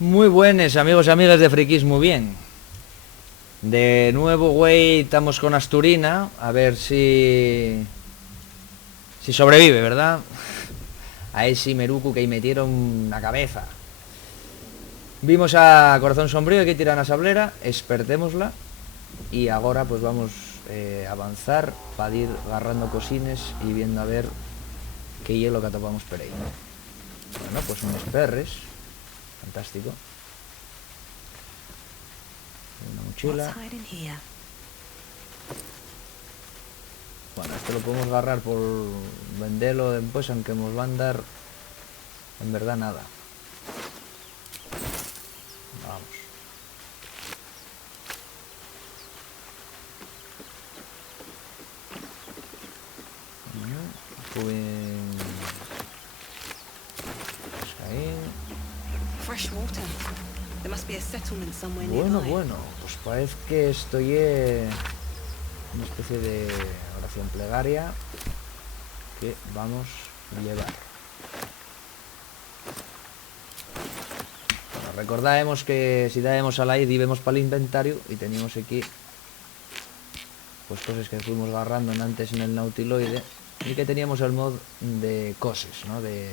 Muy buenas amigos y amigas de Friquismo, bien. De nuevo, güey, estamos con Asturina. A ver si sobrevive, ¿verdad? A ese Meruku que ahí metieron la cabeza. Vimos a Corazón Sombrío que tiran a Sablera, expertémosla. Y ahora pues vamos a avanzar para ir agarrando cosines y viendo a ver qué hielo que atopamos por ahí, ¿no? Bueno, pues unos perres. Fantástico. Una mochila. Bueno, esto lo podemos agarrar por venderlo después, aunque nos van a dar en verdad nada. Vamos. Bueno, pues parece que estoy en una especie de oración plegaria que vamos a llevar. Bueno, recordábamos que si dábamos a la id y vemos para el inventario y teníamos aquí pues cosas que fuimos agarrando antes en el nautiloide y que teníamos el mod de cosas, ¿no? De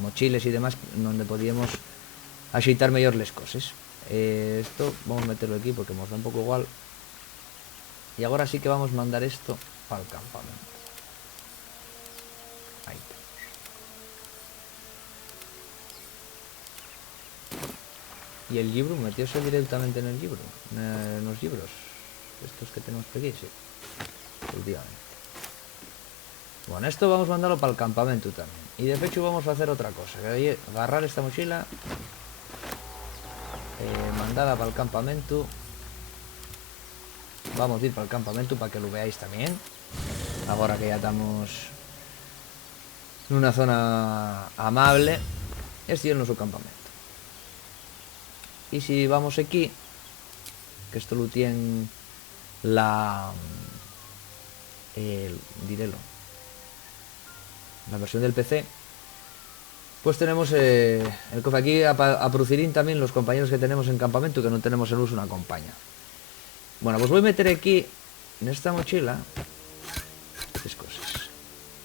mochiles y demás, donde podíamos axitar mejor las cosas. Esto vamos a meterlo aquí porque nos da un poco igual. Y ahora sí que vamos a mandar esto para el campamento. Ahí está. Y el libro, metióse directamente en el libro, en los libros estos que tenemos por aquí, sí, últimamente. Bueno, esto vamos a mandarlo para el campamento también. Y de hecho vamos a hacer otra cosa, que es agarrar esta mochila, mandada para el campamento. Vamos a ir para el campamento para que lo veáis también. Ahora que ya estamos en una zona amable, este es nuestro campamento. Y si vamos aquí, que esto lo tiene la versión del PC, pues tenemos el cofre aquí a Prucirín también, los compañeros que tenemos en campamento, que no tenemos en uso una compañía. Bueno, pues voy a meter aquí en esta mochila estas cosas,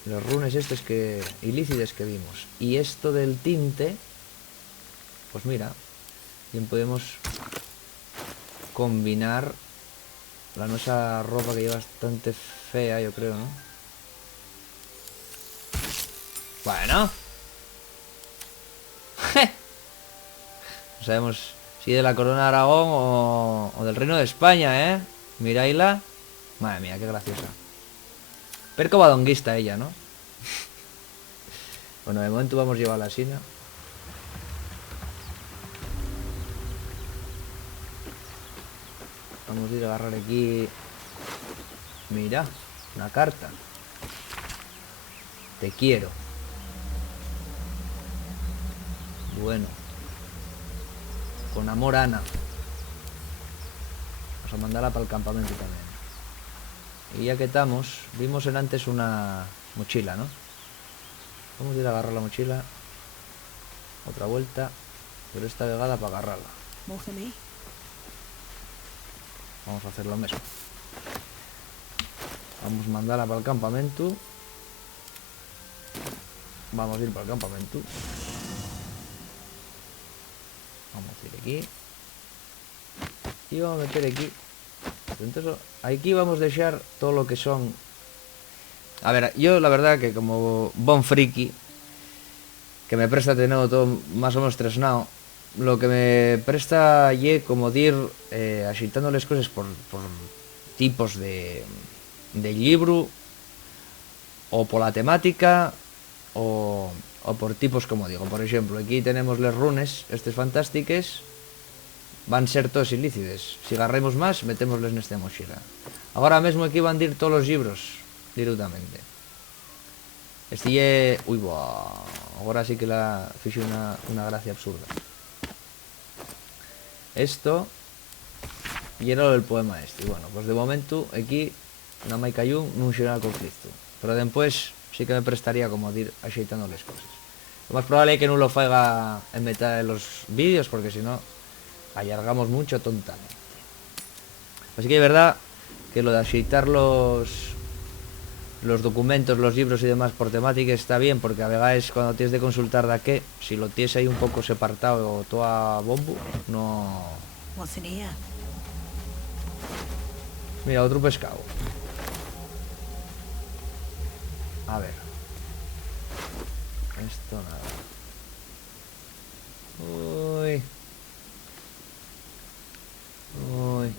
los runes estos que ilícides que vimos, y esto del tinte, pues mira, bien podemos combinar la nuestra ropa, que lleva bastante fea, yo creo, ¿no? Bueno. No sabemos si de la corona de Aragón o del reino de España, ¿eh? Miraila. Madre mía, qué graciosa. Perco badonguista ella, ¿no? Bueno, de momento vamos a llevar la sina. Vamos a ir a agarrar aquí. Mira, una carta. Te quiero. Bueno. Con amor, Ana. Vamos a mandarla para el campamento también. Y ya que estamos, vimos en antes una mochila, ¿no? Vamos a ir a agarrar la mochila. Otra vuelta. Pero esta vegada para agarrarla. Vamos a hacer lo mismo. Vamos a mandarla para el campamento. Vamos a ir para el campamento. Vamos a ir aquí. Y vamos a meter aquí. Entonces, aquí vamos a dejar todo lo que son. A ver, yo la verdad que como bon friki, que me presta tener todo más o menos tresnado, lo que me presta ye como de ir agitando las cosas por tipos de libro, o por la temática, o por tipos, como digo. Por ejemplo, aquí tenemos las runes, estas fantásticas, van a ser todos ilícides. Si agarremos más, metémosles en esta mochila. Ahora mismo aquí van a ir todos los libros directamente. Este uy, buah. Ahora sí que la fixe una gracia absurda. Esto y era lo del poema este. Y bueno, pues de momento aquí no me cayó un xeral con Cristo. Pero después sí que me prestaría como de ir axeitando las cosas. Lo más probable es que no lo faiga en mitad de los vídeos, porque si no, allargamos mucho tontamente. Así que es verdad que lo de aceitar los documentos, los libros y demás por temática está bien, porque a veces cuando tienes de consultar de qué, si lo tienes ahí un poco separado o todo a bombo, no... Mira, otro pescado. A ver. Esto nada. Uy. Uy.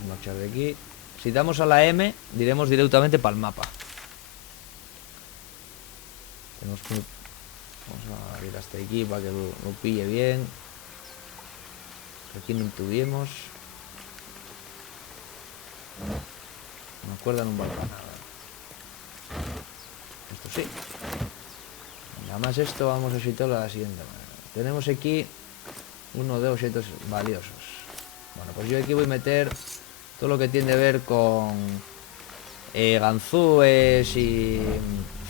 Vamos a echar de aquí. Si damos a la M, diremos directamente para el mapa. Tenemos que... Vamos a ir hasta aquí para que lo pille bien. Aquí no tuvimos. No me acuerdo, no valga nada. Esto sí. Nada más esto vamos a situarlo de la siguiente manera. Tenemos aquí uno de objetos valiosos. Bueno, pues yo aquí voy a meter todo lo que tiene que ver con ganzúes y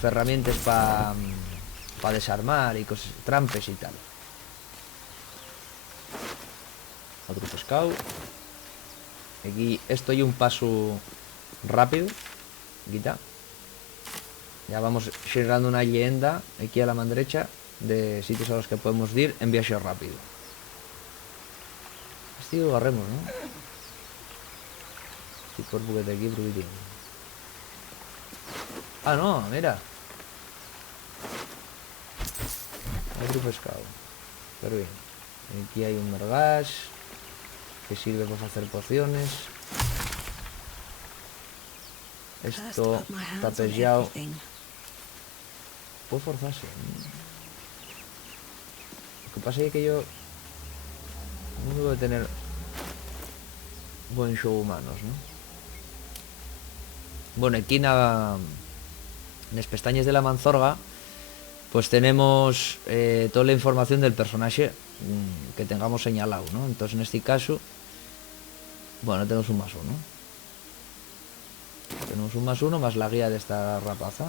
herramientas para desarmar y cosas, trampes y tal. Otro pescado. Aquí estoy un paso rápido. Aquí está. Ya vamos generando una leyenda aquí a la mano derecha de sitios a los que podemos ir en viaje rápido. Este lo agarremos, ¿no? Este cuerpo que te aquí, brutal. Ah, no, mira. Otro pescado. Pero bien. Aquí hay un mergas que sirve para hacer pociones. Esto está pellado. Puede forzarse. Lo que pasa es que yo no debo de tener buen show humanos, ¿no? Bueno, aquí en las pestañas de la manzorga pues tenemos toda la información del personaje que tengamos señalado, ¿no? Entonces en este caso, bueno, tenemos un +1. Tenemos un +1 más la guía de esta rapaza.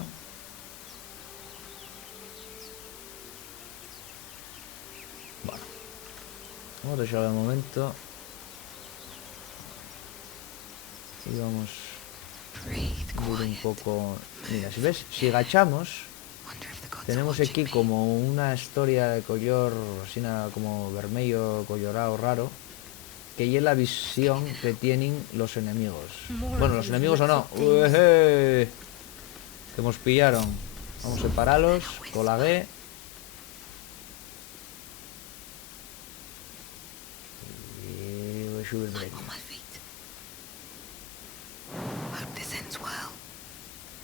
Bueno, vamos a dejarlo de momento. Y vamos a ir un poco... Mira, si ves, si agachamos, tenemos aquí como una historia de color, así nada, como vermelho, colorado, raro, que es la visión que tienen los enemigos. Bueno, los enemigos o no. Que nos pillaron. Vamos a separarlos con la G. Y voy a subir de aquí.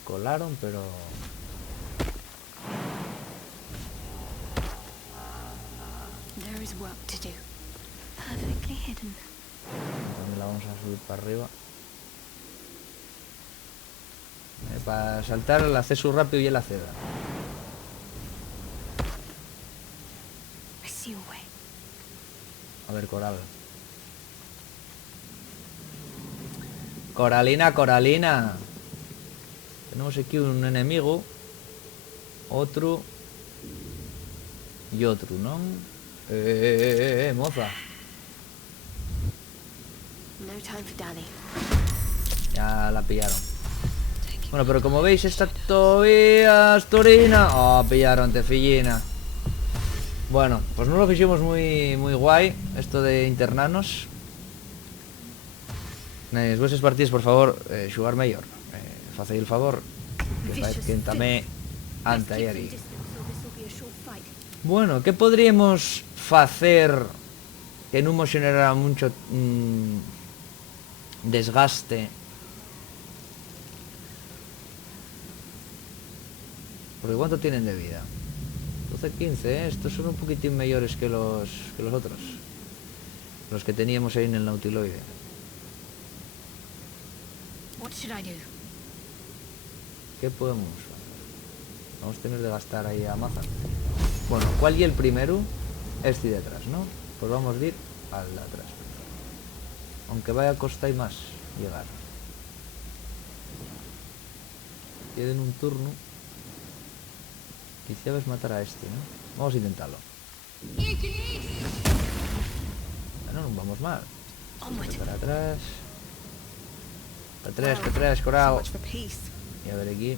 Colaron, pero... También la vamos a subir para arriba. Para saltar el acceso rápido y el aceda. A ver, coral. Coralina, Coralina. Tenemos aquí un enemigo. Otro. Y otro, ¿no? Moza. Ya la pillaron. Bueno, pero como veis, esta todavía Astorina. Oh, pillaron, tefillina. Bueno, pues no lo hicimos muy guay, esto de internarnos. Nas vuestras partidas, por favor, xugar mellor. Facei el favor, que fai quéntame ante aí. Bueno, que podríamos facer que non nos generara mucho desgaste? Porque ¿cuánto tienen de vida? 12-15, estos son un poquitín mejores que los otros. Los que teníamos ahí en el Nautiloide. ¿Qué podemos hacer? Vamos a tener de gastar ahí a maza. Bueno, ¿cuál y el primero? Este de atrás, ¿no? Pues vamos a ir al de atrás. Aunque vaya a costar más llegar. Tienen un turno. Quizá ves matar a este, ¿no? Vamos a intentarlo. Bueno, no vamos mal. Para atrás. Para atrás, Coral. Y a ver aquí.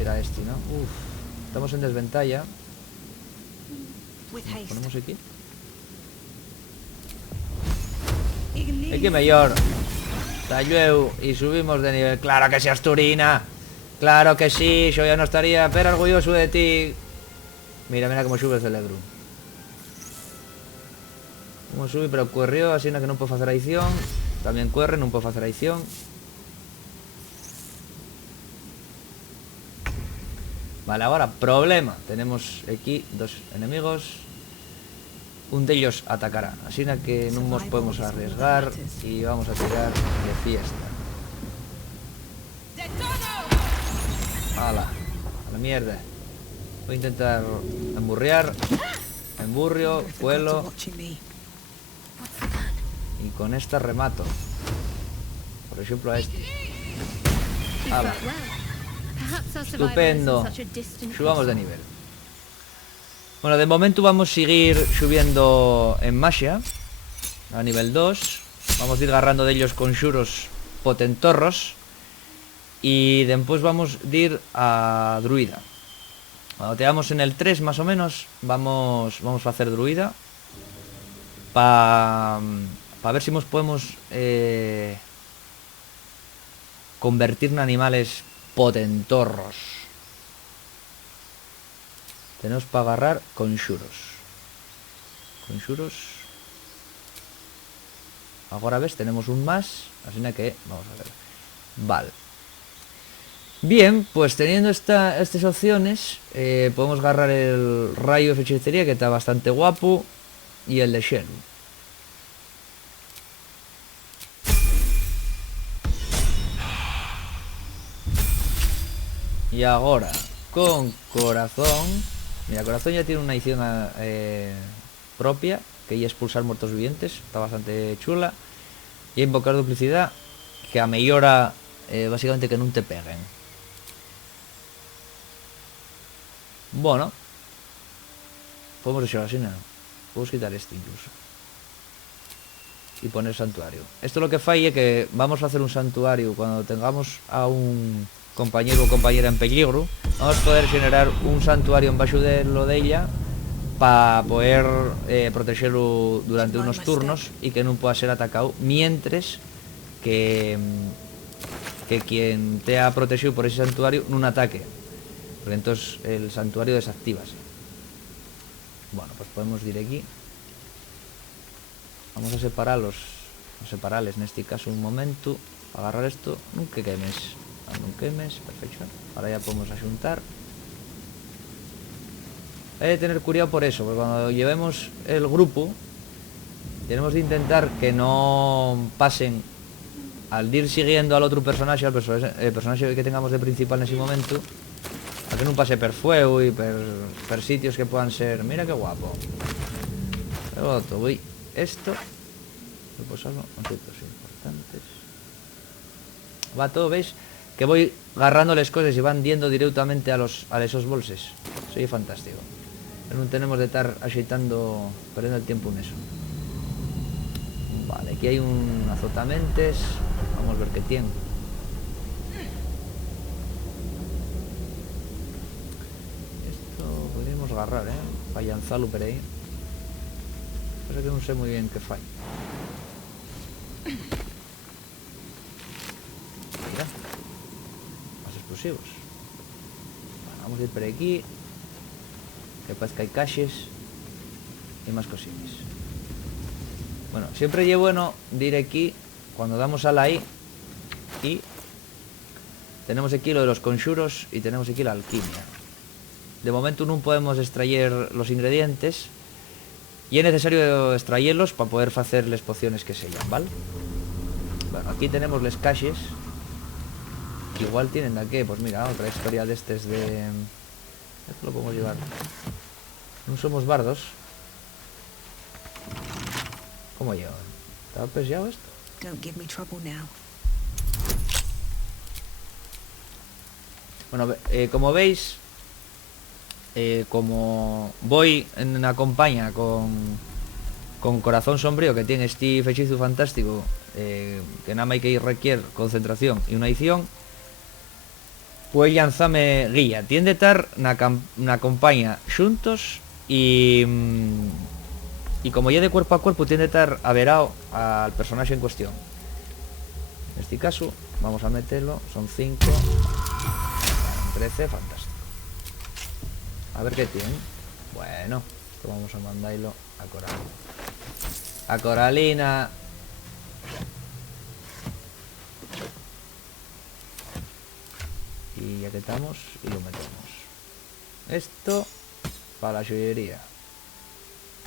Era este, ¿no? Uf. Estamos en desventaja. Nos ponemos aquí. Aquí mejor. Tallueu y subimos de nivel. Claro que sí, Asturina. Claro que sí, yo ya no estaría pero orgulloso de ti. Mira, mira cómo sube el cerebro. Como sube, pero corrió, así que no puedo hacer adición. También corre, no puedo hacer adición. Vale, ahora, problema. Tenemos aquí dos enemigos. Un de ellos atacará. Así que no nos podemos arriesgar. Y vamos a tirar de fiesta. ¡Hala! A la mierda. Voy a intentar emburrear. Emburrio, cuelo. Y con esta remato. Por ejemplo a este. ¡Hala! Estupendo. Subamos de nivel. Bueno, de momento vamos a seguir subiendo en Masha a nivel 2. Vamos a ir agarrando de ellos con xuros potentorros. Y después vamos a ir a druida. Cuando tengamos en el 3 más o menos, vamos a hacer druida. Para ver si nos podemos convertir en animales potentorros. Tenemos para agarrar con xuros. Con xuros. Ahora ves, tenemos un más. Así que vamos a ver. Vale. Bien, pues teniendo estas opciones, podemos agarrar el rayo de hechicería, que está bastante guapo, y el de Shen. Y ahora, con corazón. Mira, corazón ya tiene una edición propia, que ya es expulsar muertos vivientes, está bastante chula. Y invocar duplicidad, que a mejora básicamente que no te peguen. Bueno, podemos dejarlo así, ¿no? Podemos quitar este incluso y poner santuario. Esto lo que falla es que vamos a hacer un santuario cuando tengamos a un compañero o compañera en peligro. Vamos a poder generar un santuario en bajo de lo de ella para poder protegerlo durante unos turnos y que no pueda ser atacado mientras que quien te ha protegido por ese santuario no ataque. Porque entonces el santuario desactivas. Bueno, pues podemos ir aquí. Vamos a separarlos. A separarles en este caso un momento. Agarrar esto. Nunca quemes. No quemes. Perfecto. Ahora ya podemos asuntar. Hay que tener cuidado por eso. Porque cuando llevemos el grupo, tenemos que intentar que no pasen al ir siguiendo al otro personaje, al personaje que tengamos de principal en ese momento. A que no pase per fuego y per sitios que puedan ser. Mira qué guapo. Luego voy esto. Voy a posarlo objetos importantes. Va todo, ¿veis? Que voy agarrándoles cosas y van yendo directamente a esos bolses. Soy fantástico. Pero no tenemos de estar agitando, perdiendo el tiempo en eso. Vale, aquí hay un azotamentes. Vamos a ver qué tiene. Podríamos agarrar, para lanzarlo por ahí. Pasa que no sé muy bien qué falla. Mira, más explosivos. Bueno, vamos a ir por aquí. Que parece que hay caches y más cosillas. Bueno, siempre es bueno ir aquí cuando damos a la I y tenemos aquí lo de los conjuros y tenemos aquí la alquimia. De momento no podemos extraer los ingredientes y es necesario extraerlos para poder hacer las pociones que sellan, ¿vale? Bueno, aquí tenemos los caches que igual tienen de aquí, pues mira, otra historia de estos de... Esto lo podemos llevar. No somos bardos. ¿Cómo llevan? ¿Estaba pesado esto? Bueno, como veis, como voy en una compañía con Corazón Sombrío, que tiene este hechizo fantástico, que nada más que requiere concentración y una edición, pues llanzame guía. Tiende a estar una compañía juntos y como ya de cuerpo a cuerpo tiende a estar averado al personaje en cuestión. En este caso vamos a meterlo, son 5, 13, fantástico. A ver qué tiene. Bueno, esto vamos a mandarlo a Coralina. A Coralina. Y ya que estamos, y lo metemos. Esto para la joyería.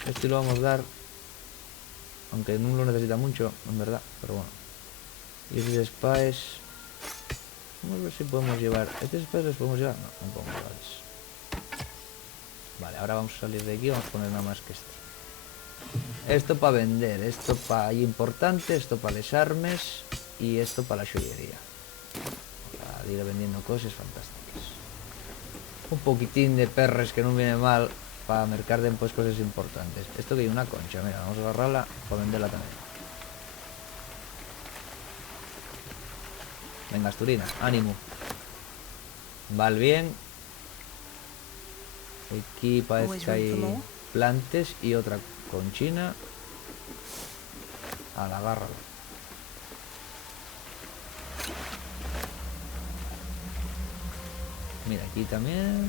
Este lo vamos a dar, aunque no lo necesita mucho, en verdad, pero bueno. Y estos spies, vamos a ver si podemos llevar. ¿Estos spies los podemos llevar? No, no podemos llevarlos. Vale, ahora vamos a salir de aquí, vamos a poner nada más que esto. Esto para vender, esto para importante, esto para les armes y esto para la joyería. Para ir vendiendo cosas fantásticas. Un poquitín de perres que no viene mal para mercar después cosas importantes. Esto que hay una concha, mira, vamos a agarrarla para venderla también. Venga, Asturina, ánimo. Val bien. Aquí parece que hay plantes y otra conchina. A la garra. Mira, aquí también.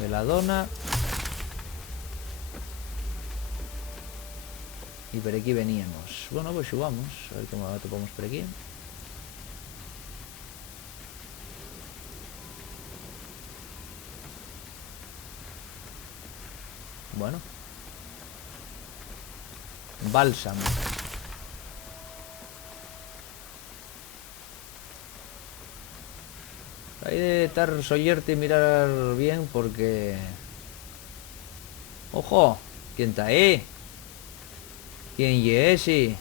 Veladona. Y por aquí veníamos. Bueno, pues subamos. A ver cómo la topamos por aquí. Bueno. Bálsamo. Hay de estar soyerte y mirar bien porque... ¡Ojo! ¿Quién está ahí? ¿Quién es ese?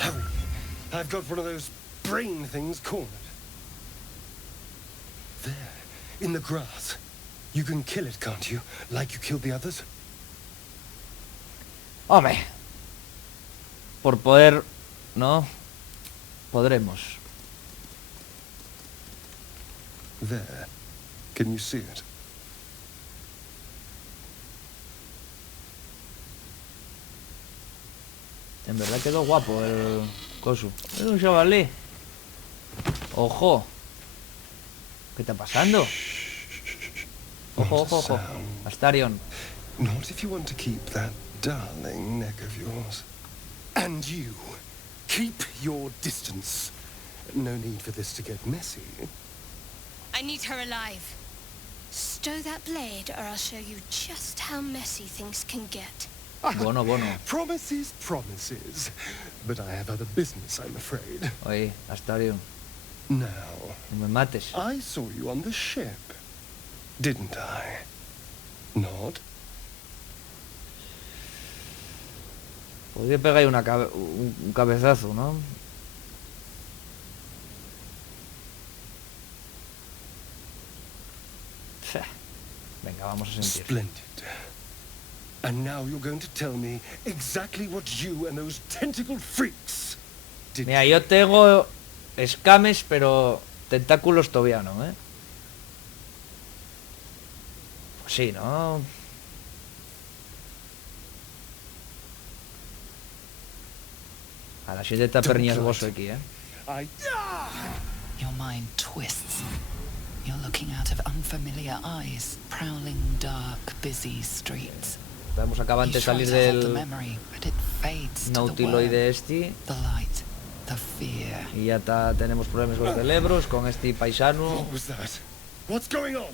Hurry. I've got one of those brain things cornered. There, in the grass. You can kill it, can't you? Like you killed the others? Hombre. Por poder... ¿no? Podremos. There. Can you see it? En verdad quedó guapo el coso. Es un chavalí. Ojo. ¿Qué está pasando? Ojo, ojo, ojo. Astarion. Not if you want to keep that darling neck of yours. And you, keep your distance. No need for this to get messy. I need her alive. Stow that blade, or I'll show you just how messy things can get. Bueno, bueno. Promises, promises. But I have other business, I'm afraid. Oye, Astarion, Now, no me mates. I saw you on the ship, didn't I? Not? Podría pegar un cabezazo, ¿no? Venga, vamos a sentir. Splendid. And now you're going to tell me exactly what you and those tentacle freaks did. Mira, yo tengo escames, pero tentáculos todavía no, ¿eh? Pues sí, ¿no? A la gente está perniesgoso aquí, ¿eh? Your mind twists. You're looking out of unfamiliar eyes, prowling dark, busy streets. Estamos acabando de You try salir to hold the del memory, but it fades to the nautiloide worm, este. the light, the fear. Y ya tenemos problemas con los celebros, con este paisano. What was that? What's going on?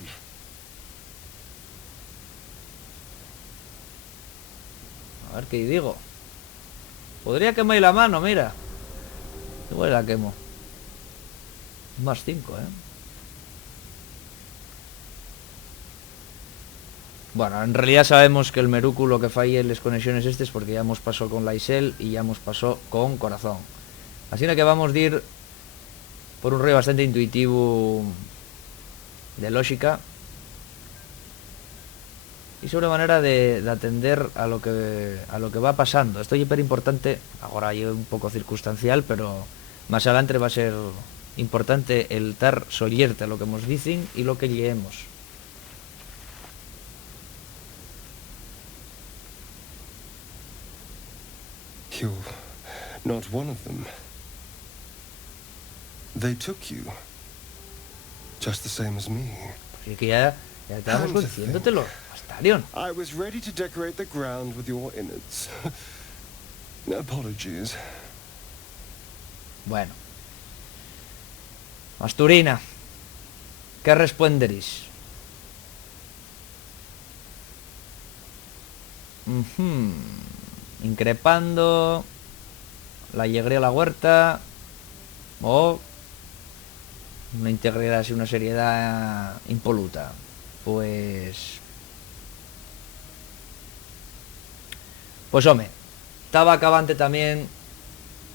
A ver qué digo. Podría quemar la mano, mira. Igual la quemo. Más 5, ¿eh? Bueno, en realidad sabemos que el Meruku lo que falla en las conexiones es porque ya hemos pasado con la Isel y ya hemos pasado con Corazón. Así que vamos a ir por un rollo bastante intuitivo de lógica y sobremanera de atender a lo que va pasando. Esto es hiper importante, ahora es un poco circunstancial, pero más adelante va a ser importante el estar sollerte a lo que nos dicen y lo que leemos. You're not one of them. They took you. Just the same as me. Así que ya estábamos diciéndotelo, Astarion. I was ready to decorate the ground with your innards. Apologies. Bueno. Asturina, ¿qué responderéis? Increpando, la llegaría a la huerta, o una integridad y una seriedad impoluta. Pues home, estaba acabante también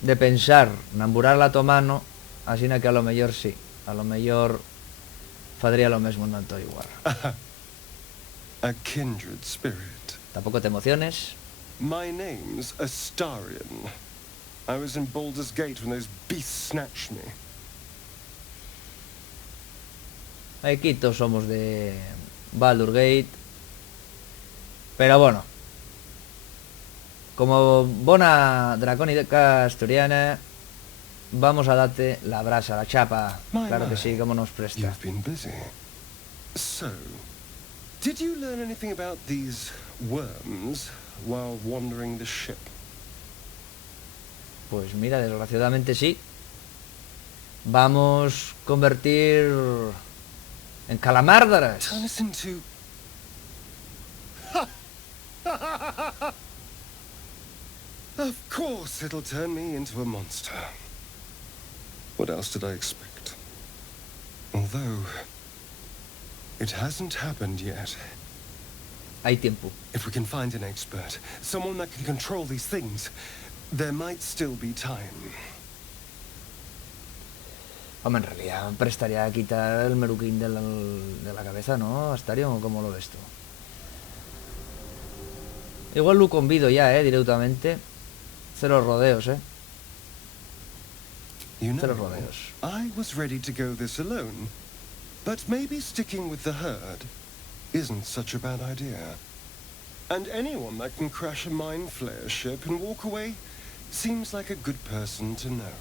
de pensar namburarla a tu mano, así que a lo mejor sí, a lo mejor fadría lo mismo, no todo igual. A kindred spirit. Tampoco te emociones. My name's Astarion. I was in Baldur's Gate when those beasts snatched me. Aquí todos somos de Baldur's Gate. Pero bueno, como bona dracónica asturiana, vamos a darte la brasa, la chapa. Claro que sí, como nos presta. You've been busy. So, did you learn anything about these worms while wandering the ship? Pues mira, desgraciadamente sí. Vamos a convertir en calamárdaras. Turn us into... Of course it'll turn me into a monster. What else did I expect? Although, it hasn't happened yet. Hay tiempo. If we can find an expert, someone that can control these things, there might still be time. Hombre, en realidad prestaría a quitar el meruquín de la cabeza, ¿no, Astarion? ¿Cómo lo ves tú? Igual lo convido ya, directamente. Cero rodeos, You Cero know, rodeos. I was ready to go this alone, but maybe sticking with the herd isn't such a bad idea. And anyone that can crash a mind flayer ship and walk away seems like a good person to know.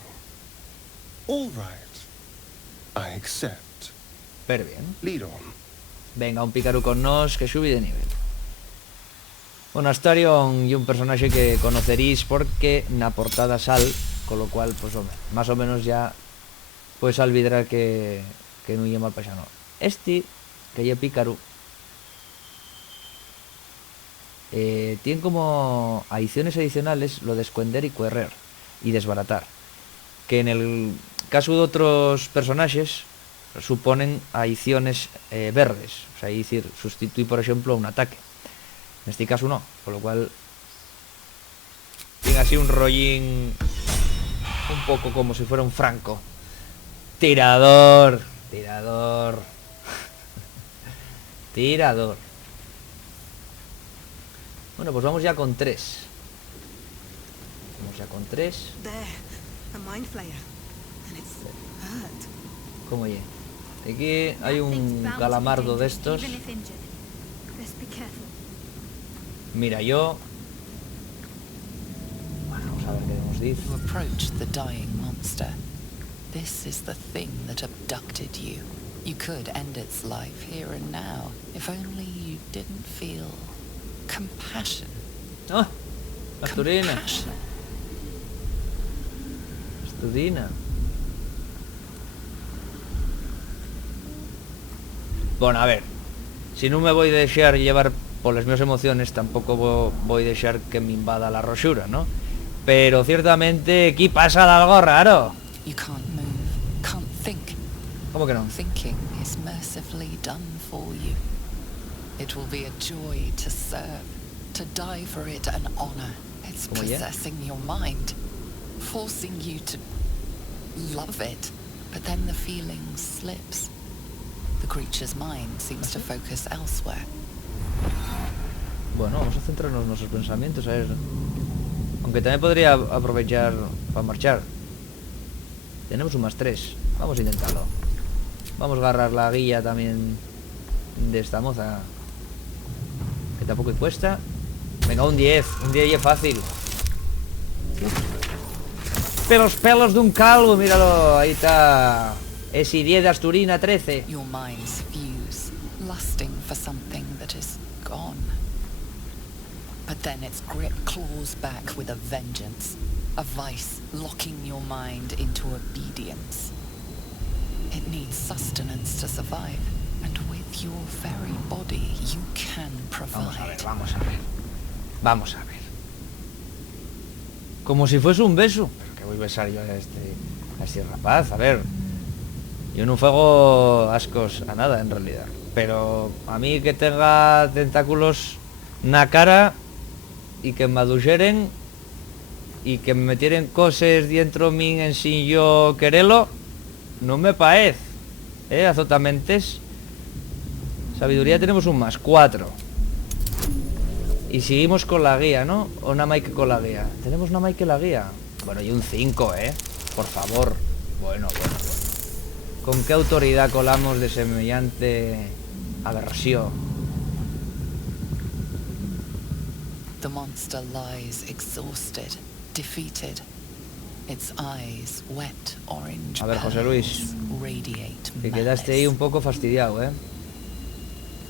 All right, I accept. Pero bien. Lead on. Venga, un pícaro con nos que subí de nivel. Bueno, Astarion y un personaje que conoceréis porque na portada sal, con lo cual, pues hombre, más o menos ya pues olvidar que no llama al paisano. Este, que ya pícaro, tiene como adiciones adicionales lo de esconder y correr y desbaratar, que en el caso de otros personajes suponen adiciones verdes, o sea, es decir, sustituir por ejemplo un ataque. En este caso no, por lo cual tiene así un rollín un poco como si fuera un franco. Tirador. Tirador. Bueno, pues vamos ya con 3. Vamos ya con 3. There, a mind flayer. And it's hurt. ¿Cómo ya? Aquí hay un calamardo de estos. Mira, yo... Bueno, vamos a ver qué nos dice. You approach the dying monster. This is the thing that abducted you. You could end its life here and now, if only you didn't feel compassion. ¡Ah! Asturina. Compassion. Asturina. Bueno, a ver. Si no me voy a dejar llevar por las mis emociones, tampoco voy a dejar que me invada la rosura, ¿no? Pero ciertamente aquí pasa algo raro. You can't move, can't think. ¿Cómo que no? Thinking is mercifully done for you. It will be a joy to serve, to die for it an honor. It's ¿Cómo ya? possessing your mind, forcing you to love it, but then the feeling slips. The creature's mind seems to focus elsewhere. Bueno, vamos a centrarnos en nuestros pensamientos, a ver. Aunque también podría aprovechar para marchar. Tenemos un +3. Vamos a intentarlo. Vamos a agarrar la guía también de esta moza, que tampoco cuesta. Venga, un 10. Un 10 fácil. Pelos de un calvo, míralo. Ahí está. Ese 10 de Asturina, 13. Your minds fuse, lusting for something that is gone. But then its grip claws back with a vengeance, a vice locking your mind into obedience. It needs sustenance to survive, and with your very body you can provide. Vamos a ver. Vamos a ver. Como si fuese un beso. Pero que voy a besar yo a este rapaz, a ver. Yo no fuego ascos a nada en realidad. Pero a mí que tenga tentáculos na cara y que me adujeren y que me metieren cosas dentro mín en sin yo quererlo, no me parece. Azotamentes. Sabiduría tenemos un +4. Y seguimos con la guía, ¿no? O nada más que con la guía. Tenemos nada más que la guía. Bueno, y un 5, por favor. Bueno. ¿Con qué autoridad colamos de semejante aberración? The monster lies exhausted, defeated. Its eyes, wet orange A ver, José Luis, pearls, radiate que quedaste ahí un poco fastidiado,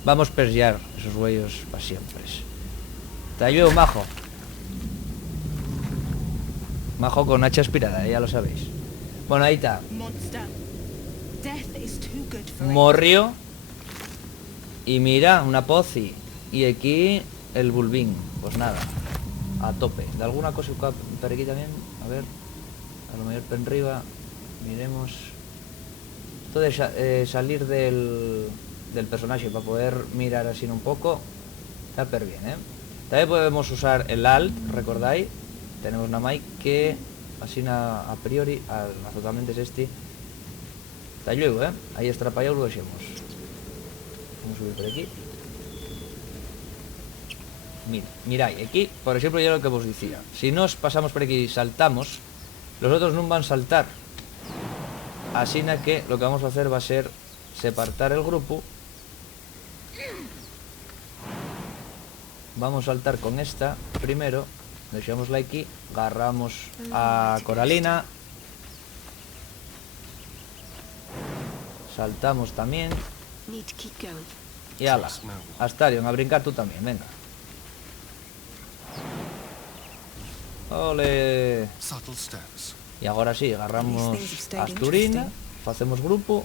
Vamos a persear esos huellos para siempre. Te ayudo, majo. Majo con hacha aspirada, ya lo sabéis. Bueno, ahí está. Monster. Death is too good for it. Morrio. Y mira, una poci. Y aquí el bulbín. Pues nada, a tope. De alguna cosa por aquí también. A ver, a lo mejor pen arriba. Miremos. Esto de salir del personaje para poder mirar así un poco. Está per bien, También podemos usar el alt, recordáis. Tenemos una mic que así a priori, absolutamente es este. Está luego, ahí estrapallado lo dejemos. Vamos a subir por aquí. Miráis, aquí, por ejemplo, ya lo que os decía. Si nos pasamos por aquí y saltamos, los otros no van a saltar. Así que lo que vamos a hacer va a ser separar el grupo. Vamos a saltar con esta primero. Dejémosla aquí. Agarramos a Coralina. Saltamos también. Need to keep going. Y ala, Astarion, a brincar tú también, venga. Ole. Subtle steps. Y ahora sí, agarramos a Asturina, hacemos grupo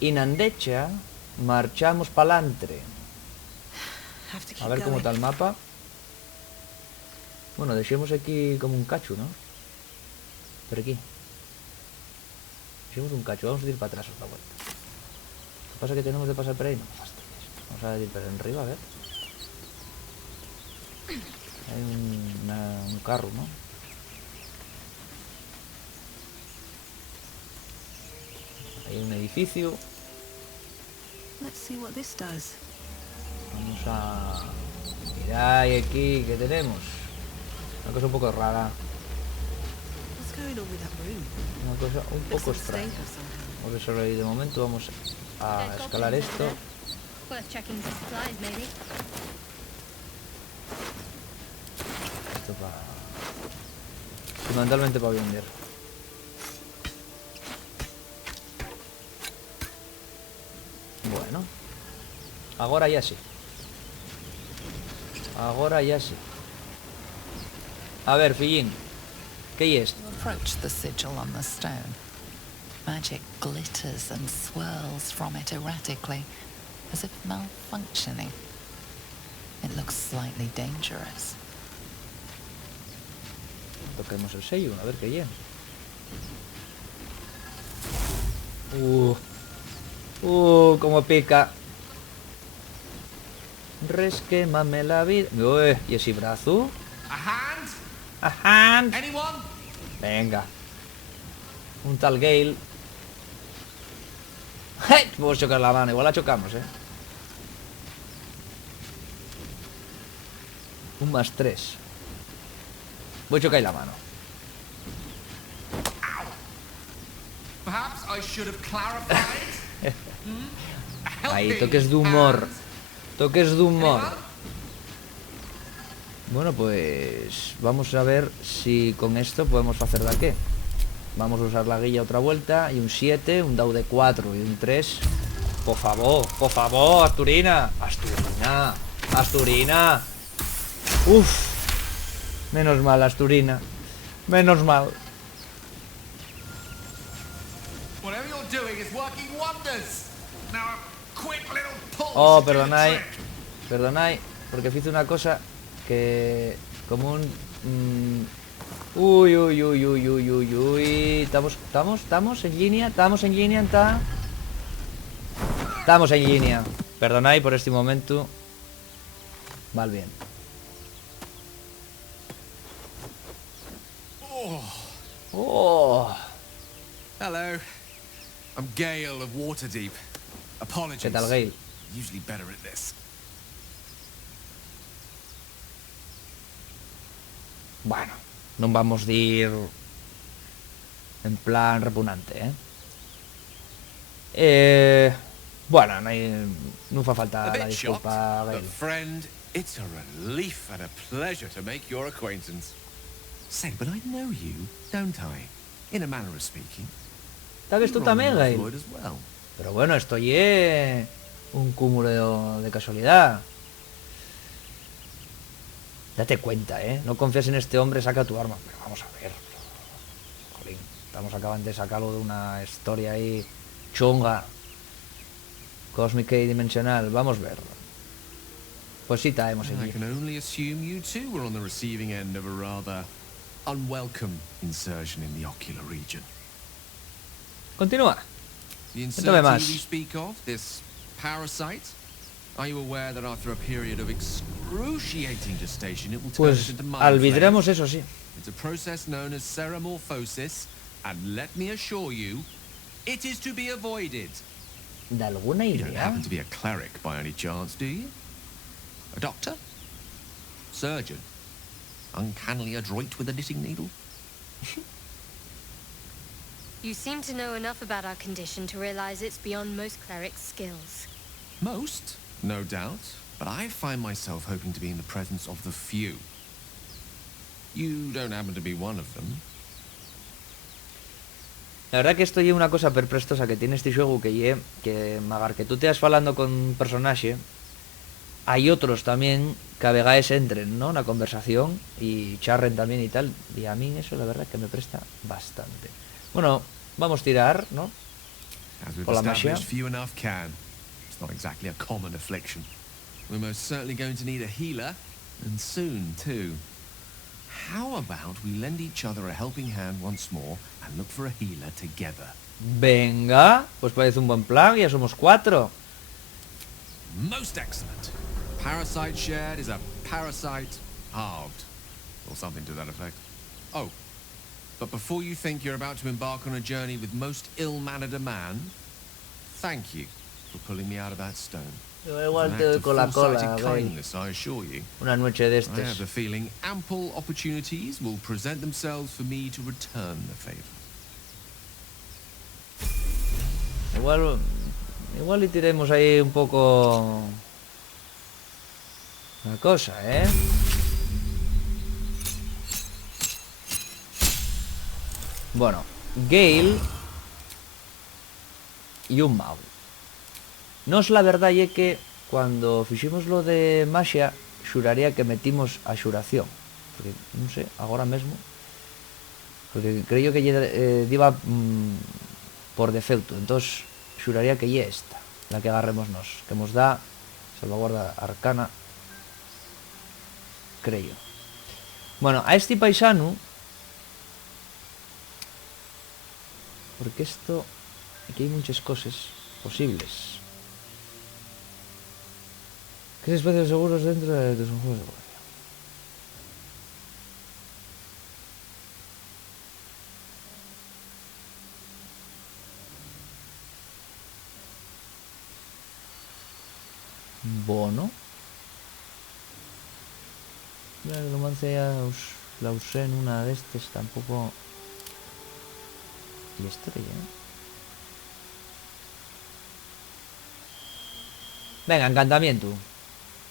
y Nandecha marchamos pa'lantre. Have to keep A ver cómo going. está el mapa. Bueno, dejemos aquí como un cacho, ¿no? Por aquí. Dejemos un cacho, vamos a ir para atrás otra vuelta. ¿Qué pasa que tenemos de pasar por ahí? No, vamos a ir por arriba, a ver. Hay un carro, ¿no? Hay un edificio. Let's see what this does. Vamos a mirar aquí que tenemos. Una cosa un poco rara. What's going on with that room? Una cosa un Looks poco unstable extraña. somehow. Por eso de momento vamos a escalar esto. Worth checking the supplies, maybe. Esto para... fundamentalmente para vender. Bueno. Ahora ya sí. Ahora ya sí. A ver, fillín. ¿Qué es? You approach the sigil on the stone. Magic glitters and swirls from it erratically, as if malfunctioning. It looks slightly dangerous. Toquemos el sello, a ver qué es. Cómo pica. Resquémame la vida. Uy, ¿y ese brazo? A hand? A hand. Anyone? Venga. Un tal Gale. Podemos chocar la mano, igual la chocamos, Un +3. Voy a chocar la mano. Perhaps I should have clarified. Ahí, toques de humor. Toques de humor. Bueno, pues vamos a ver si con esto podemos hacer de qué. Vamos a usar la guilla otra vuelta. Y un 7, un dado de 4 y un 3. Por favor, Asturina. Asturina, Asturina. Uf. Menos mal, Asturina. Menos mal. Whatever you're doing is working wonders. Now a quick little pull. Oh, should do the perdonai. trick. Perdonai. Porque hice una cosa que... Como un... Uy. Estamos en línea. Estamos en línea. Estamos en línea. Perdonai por este momento. Val bien. Oh. Hello. I'm Gale of Waterdeep. Apologies. ¿Qué tal, Gale? Usually better at this. Bueno, non vamos dir en plan repugnante, bueno, non fa falta A la bit shocked, disculpa, but Gale. friend, it's a relief and a pleasure to make your acquaintance. Say, but I know you, don't I? In a manner of speaking. Sabes tú You're on tamén, the Gale? Lord as well. Pero bueno, esto ye un cúmulo de casualidad. Date cuenta, no confías en este hombre, saca tu arma. Pero vamos a ver. Jolín, estamos acabando de sacarlo de una historia ahí chunga, cósmica y dimensional. Vamos a ver. Pues sí, traemos I allí. can only assume you too were on the receiving end of a rather unwelcome insertion in the ocular region. Continúa. The Cuéntame más. insertee we speak of, this parasite, are you aware that after a period of excruciating gestation it will turn Pues into mind albidremos flayers? eso, sí. It's a process known as seromorphosis, and let me assure you, it is to be avoided. ¿De alguna You don't idea? happen to be a cleric by any chance, do you? A doctor? Surgeon? Uncannily adroit with a knitting needle? You seem to know enough about our condition to realize it's beyond most clerics' skills. Most, no doubt, but I find myself hoping to be in the presence of the few. You don't happen to be one of them. La verdad que esto lleva una cosa perprestosa que tiene este juego que magar que tú te vas falando con un personaje, hay otros también que a vegaes entren, ¿no? Una conversación y charren también y tal, y a mí eso la verdad que me presta bastante. Bueno, vamos a tirar, ¿no? As we've Por la magia. established, few enough can. It's not exactly a common affliction. We're most certainly going to need a healer, and soon too. How about we lend each other a helping hand once more and look for a healer together? Venga, pues parece un buen plan, ya somos 4. Most excellent. Parasite shared is a parasite halved, or something to that effect. Oh, but before you think you're about to embark on a journey with most ill-mannered a man, thank you for pulling me out of that stone. Igual An te act doy of con la cola, foresighted Gale. kindness, I assure you. Una noche de I have estes. the feeling ample opportunities will present themselves for me to return the favor. Igual y tiremos ahí un poco la cosa, Bueno, Gale y un mago. Nos la verdad é que cuando fiximos lo de Maxia xuraría que metimos a xuración, porque non sei, agora mesmo, porque creo que diva por defecto, entonces xuraría que lle esta la que agarremos nos, que nos dá salvaguarda arcana, creo. Bueno, a este paisano, porque esto aquí hay muchas cosas posibles. ¿Qué espacios seguros dentro de tus juegos de guardia? Bono. La glomancia la usé en una de estas, tampoco... ¿Y estrella? Venga, encantamiento.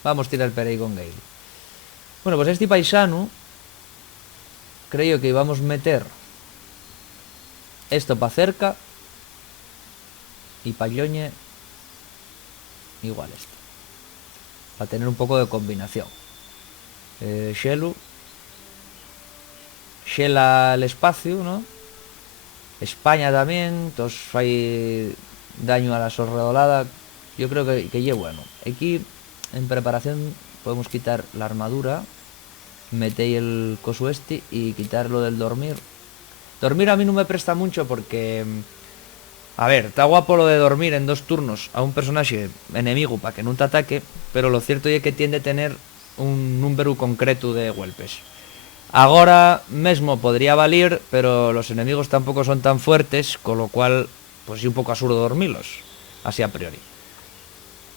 Vamos a tirar per ahí con Gale. Bueno, pues este paisano creo que íbamos a meter esto para cerca y para Lloñe igual esto, para tener un poco de combinación. Xelu Xela el espacio, ¿no? España también, entonces hay daño a la sorredolada. Yo creo que es bueno. Aquí en preparación podemos quitar la armadura, metéis el coso este y quitar lo del dormir. Dormir a mí no me presta mucho porque, a ver, está guapo lo de dormir en 2 turnos a un personaje enemigo para que no te ataque, pero lo cierto es que tiende a tener un número concreto de golpes. Ahora mismo podría valer, pero los enemigos tampoco son tan fuertes, con lo cual pues es un poco absurdo dormirlos, así a priori.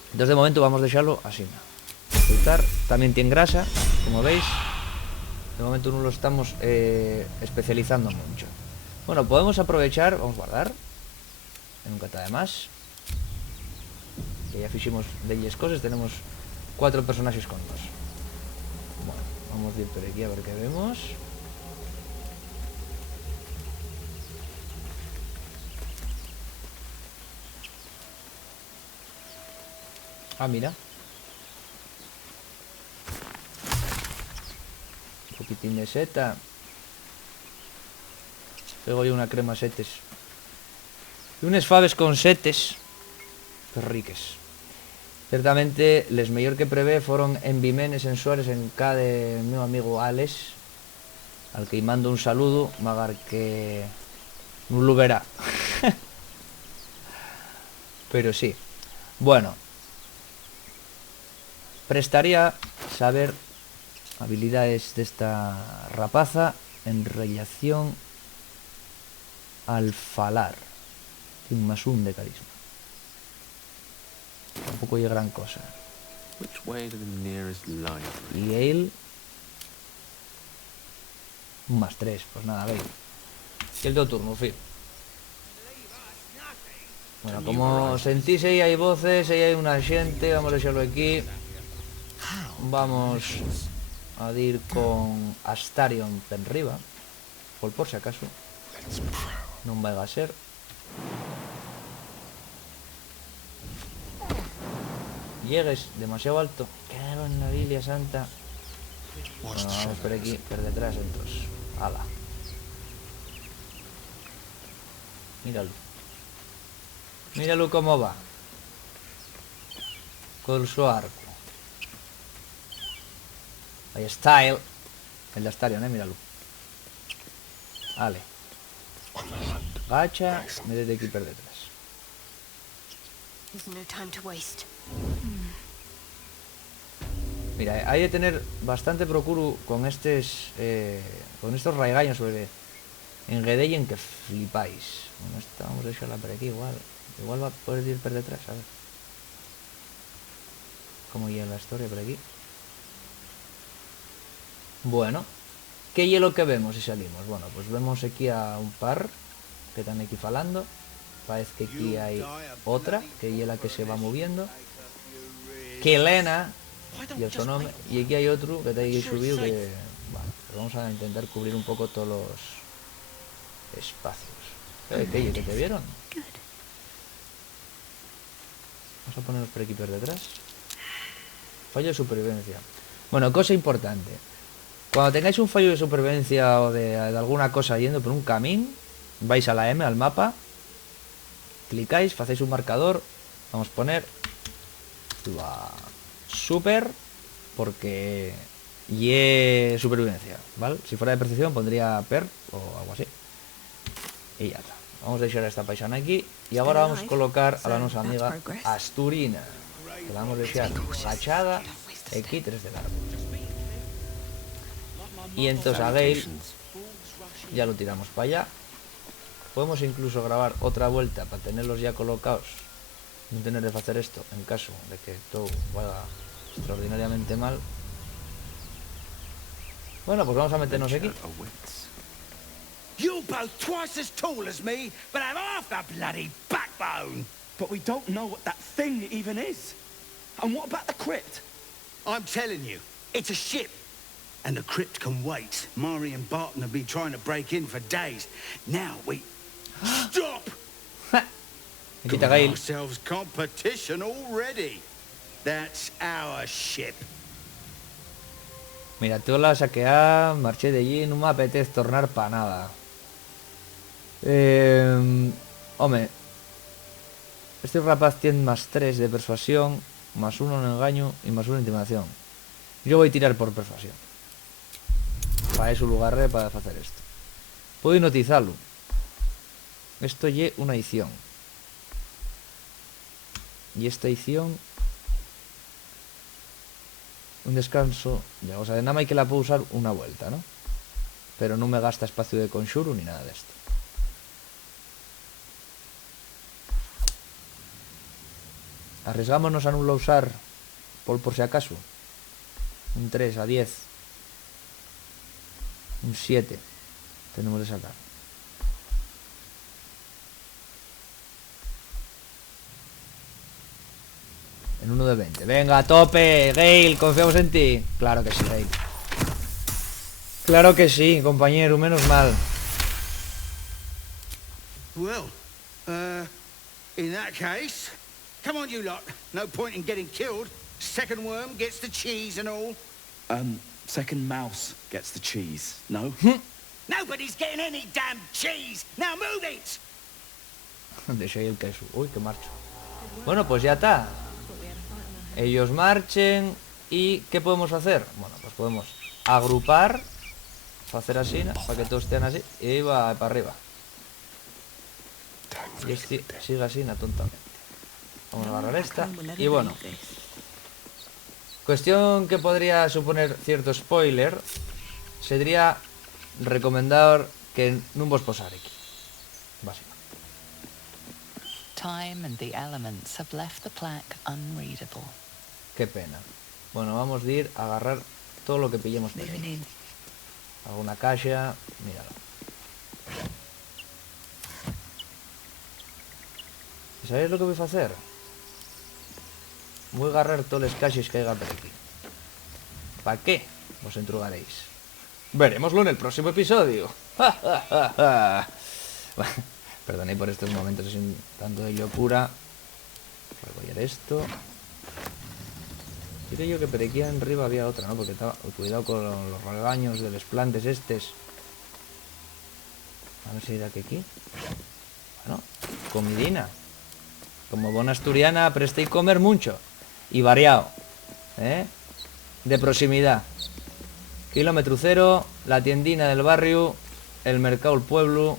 Entonces de momento vamos a dejarlo así. Soltar, también tiene grasa, como veis. De momento no lo estamos especializando mucho. Bueno, podemos aprovechar, vamos a guardar. Nunca está de más. Que ya hicimos de ellas cosas, tenemos 4 personajes con 2. Bueno, vamos a ir por aquí a ver qué vemos. Ah, mira. Un poquitín de seta. Tengo yo una crema setes. Y unes faves con setes. Pues riques. Ciertamente, les mellor que prevé fueron en Vimenes, en Suárez, en K de mi amigo Alex, al que mando un saludo, magar que no lo verá. Pero sí. Bueno. Prestaría saber habilidades de esta rapaza en relación al falar. Un +1 de carisma. Tampoco hay gran cosa. Which way to the nearest library? Y Gale un +3, pues nada, Gale. Y el de turno, fin. Bueno, como sentís ahí hay voces, ahí hay una gente, vamos a dejarlo aquí. Vamos a ir con Astarion Penriba, por si acaso. No va a ser. Llegues demasiado alto. Cago en la Biblia Santa. Bueno, vamos por aquí, por detrás entonces. Ala. Míralo. Míralo cómo va. Con su arco. Hay style. El de Astarion, míralo. Vale. Gacha, métete aquí por detrás. There's no time to waste. Mira, hay de tener bastante procuro con estos raigaños sobre en Gedeyen que flipáis. Bueno, esta vamos a dejarla por aquí igual. Igual va a poder ir por detrás, a ver. ¿Cómo llega la historia por aquí? Bueno, ¿qué hielo que vemos si salimos? Bueno, pues vemos aquí a un par que están aquí falando. Parece que aquí hay otra, que es la que se va moviendo. Que Elena, y el sonome. Y aquí hay otro que está ahí subido que... Vale, pues vamos a intentar cubrir un poco todos los espacios. ¿Qué? ¿Que te vieron? Vamos a ponernos por aquí por detrás. Fallo de supervivencia. Bueno, cosa importante. Cuando tengáis un fallo de supervivencia o de alguna cosa yendo por un camino, vais a la M, al mapa, clicáis, hacéis un marcador, vamos a poner la super, porque y supervivencia, ¿vale? Si fuera de percepción pondría per o algo así. Y ya está. Vamos a dejar a esta paisana aquí y ahora vamos a colocar a la nuestra amiga Asturina, que la vamos a dejar agachada aquí 3 de largo. Y entonces a Gale ya lo tiramos para allá. Podemos incluso grabar otra vuelta para tenerlos ya colocados non tener de facer isto en caso de que todo vaya extraordinariamente mal. Bueno, pues vamos a meternos aquí. Awaits. You're both twice as tall as me, but have half the bloody backbone. But we don't know what that thing even is. And what about the crypt? I'm telling you, it's a ship. And the crypt can wait. Mari and Barton have been trying to break in for days. Now we... Stop! Quita Got Gale. ourselves competition already. That's our ship. Mira, tú la saqueá, marché de allí, no me apetece tornar para nada. Hombre, este rapaz tiene +3 de persuasión, +1 en engaño y +1 en intimidación. Yo voy a tirar por persuasión. Para su lugar para hacer esto. Puedo hipnotizarlo. Esto es una edición. Y esta edición... Un descanso... Ya, o sea, de nada más hay que la puedo usar una vuelta, ¿no? Pero no me gasta espacio de conjuro ni nada de esto. Arriesgámonos a no usar por si acaso. Un 3 a 10. Un 7. Tenemos de sacar. En 1 de 20. Venga, a tope, Gale, confiamos en ti. Claro que sí, Gale. Claro que sí, compañero, menos mal. Well, in that case, come on, you lot. No point in getting killed. Second worm gets the cheese and all. Second mouse gets the cheese, no? Nobody's getting any damn cheese. Now move it. Deixé el queso. Uy, que marcho. Bueno, pues ya está. Ellos marchen. ¿Y qué podemos hacer? Bueno, pues podemos agrupar, hacer así, ¿no? Para que todos estén así. Y va para arriba. Y este sigue así, tontamente. Vamos a agarrar esta. Y bueno, cuestión que podría suponer cierto spoiler sería recomendar que no vos posar aquí. Básicamente. Time and the elements have left the plaque unreadable. Qué pena. Bueno, vamos a ir a agarrar todo lo que pillemos por ahí. Alguna caja, míralo. ¿Y sabéis lo que voy a hacer? Voy a agarrar todos los caches que haya por aquí. ¿Para qué? Os entrugaréis. Veremoslo en el próximo episodio. Perdonad por estos momentos sin tanto de locura. Voy a coger esto. Diré yo que por aquí arriba había otra, ¿no? Porque estaba... Cuidado con los regaños de los plantes estos. A ver si hay de aquí. Bueno, comidina. Como buena asturiana, prestéis comer mucho. Y variado. ¿Eh? De proximidad. Kilómetro cero, la tiendina del barrio, el mercado del pueblo.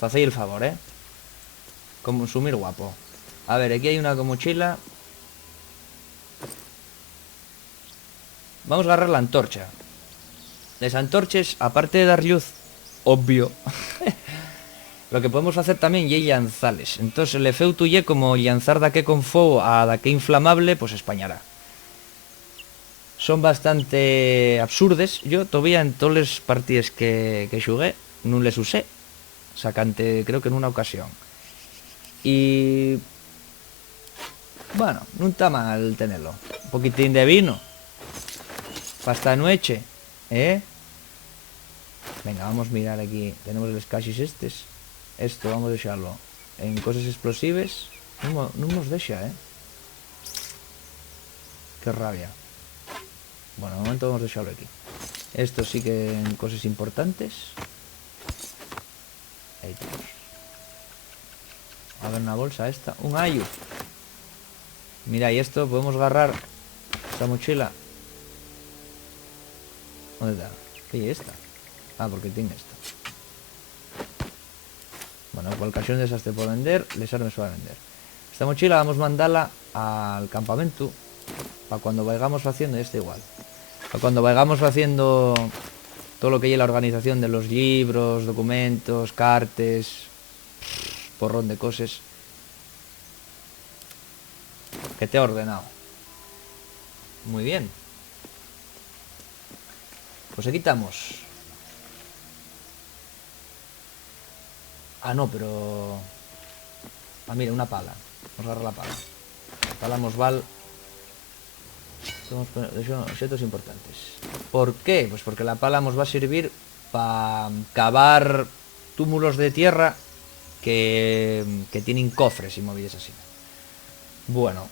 Hacéis el favor, ¿eh? Consumir guapo. A ver, aquí hay una mochila. Vamos a agarrar la antorcha. Las antorches, aparte de dar luz, obvio. Lo que podemos hacer también es llanzales. Entonces el efecto ye como llanzar daqué con fuego a daqué inflamable, pues españará. Son bastante absurdes. Yo todavía en todas las partidas que xugué no les usé. Sacante, creo que en una ocasión. Y... bueno, no está mal tenerlo. Un poquitín de vino. Pasta nueche. ¿Eh? Venga, vamos a mirar aquí. Tenemos los cachis estos. Esto vamos a dejarlo en cosas explosivas. No nos deja, ¿eh? Qué rabia. Bueno, de momento vamos a dejarlo aquí. Esto sí que en cosas importantes. Ahí tenemos. A ver, una bolsa esta. Un ayu. Mira, y esto podemos agarrar esta mochila. ¿Dónde está? ¿Qué es esta? Ah, porque tiene esto. Bueno, por ocasión de desastre por vender, les armes para vender. Esta mochila vamos a mandarla al campamento para cuando vayamos haciendo, este igual. Para cuando vayamos haciendo todo lo que lleva la organización de los libros, documentos, cartes, porrón de cosas. que te he ordenado. Muy bien. Pues aquí quitamos. Ah, no, pero... Ah, mira, una pala. Vamos a agarrar la pala. Palamos Val. Objetos importantes. ¿Por qué? Pues porque la pala nos va a servir para cavar túmulos de tierra que tienen cofres y movidas así. Bueno,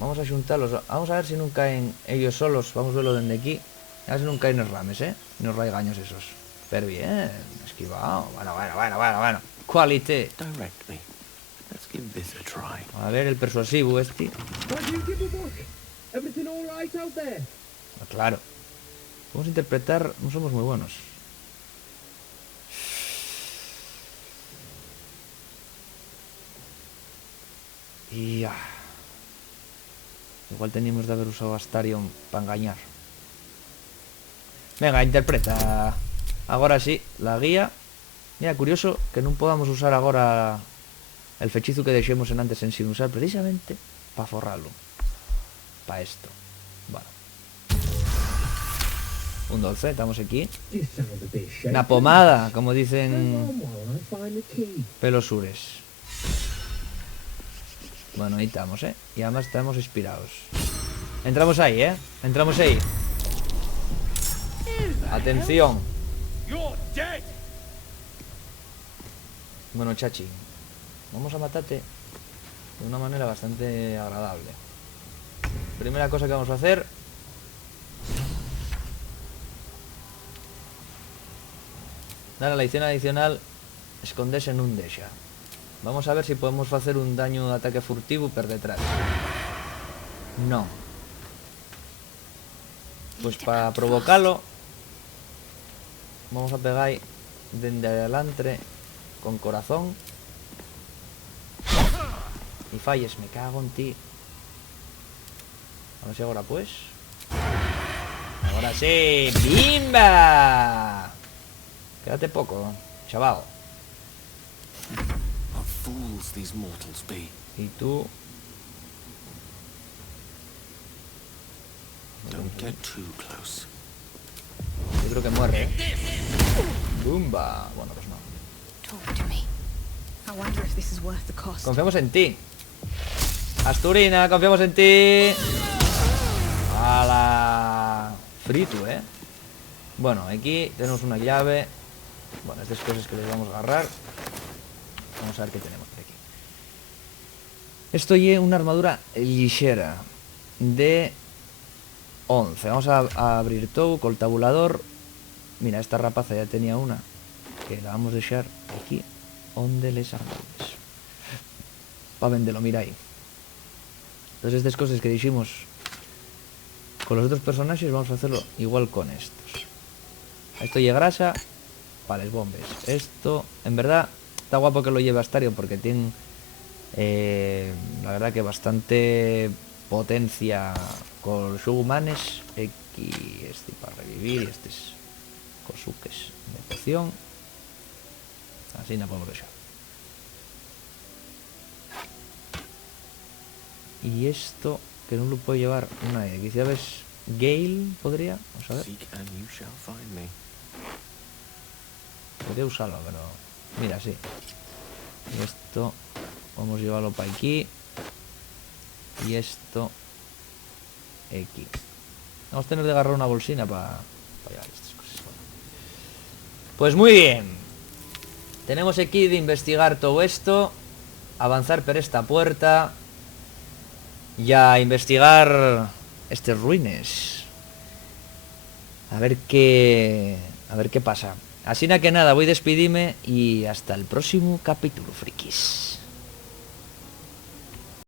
vamos a juntarlos. Vamos a ver si no caen ellos solos. Vamos a verlo desde aquí. A ver si no caen los rames, los raigaños esos. Pero bien, esquivado. Bueno. Qualité. Direct me. Let's give this a try. A ver el persuasivo este. Everything all right out there? Ah, claro. Vamos a interpretar, no somos muy buenos. Y ya. Igual teníamos de haber usado Astarion para engañar. Venga, interpreta. Ahora sí, la guía. Mira, curioso que no podamos usar ahora el fechizo que dejemos en antes en sin usar, precisamente para forrarlo. Para esto. Bueno. Un dulce, estamos aquí. Una pomada, como dicen pelosures. Bueno, ahí estamos, y además estamos inspirados. Entramos ahí, entramos ahí. Atención. Bueno, chachi, vamos a matarte de una manera bastante agradable. Primera cosa que vamos a hacer. Dar a la edición adicional. Esconderse en un Desha. Vamos a ver si podemos hacer un daño de ataque furtivo por detrás. No. Pues para provocarlo vamos a pegar desde adelante con corazón. Y falles, me cago en ti. A ver si ahora pues. Ahora sí. ¡Bimba! Quédate poco, chaval. What fools these mortals be. Y tú. Don't get too close. Yo creo que muere. ¡Bumba! Bueno, pues no. Talk to me. I wonder if this is worth the cost. Confiamos en ti. Asturina, confiamos en ti. ¡Hala! Frito, Bueno, aquí tenemos una llave. Bueno, estas cosas que les vamos a agarrar. Vamos a ver qué tenemos por aquí. Esto es una armadura ligera de 11. Vamos a abrir todo con el tabulador. Mira, esta rapaza ya tenía una, que la vamos a dejar aquí donde les armadures. Para venderlo, mira ahí. Entonces estas cosas que dijimos con los otros personajes vamos a hacerlo igual con estos. Esto y grasa para las bombes. Esto, en verdad, está guapo que lo lleve Astarion porque tiene, la verdad que bastante potencia con los humanes. Aquí este para revivir y este es cosuques de poción. Así no podemos dejar. Y esto que no lo puedo llevar una aquí, ¿sabes? Gale podría, vamos a ver. Seek and you shall find me. Podría usarlo, pero mira, sí. Y esto vamos a llevarlo para aquí. Y esto aquí. Vamos a tener de agarrar una bolsina para llevar estas cosas. Pues muy bien. Tenemos aquí de investigar todo esto. Avanzar por esta puerta. Y a investigar estas ruines. A ver qué pasa. Así que nada, voy a despedirme y hasta el próximo capítulo, frikis.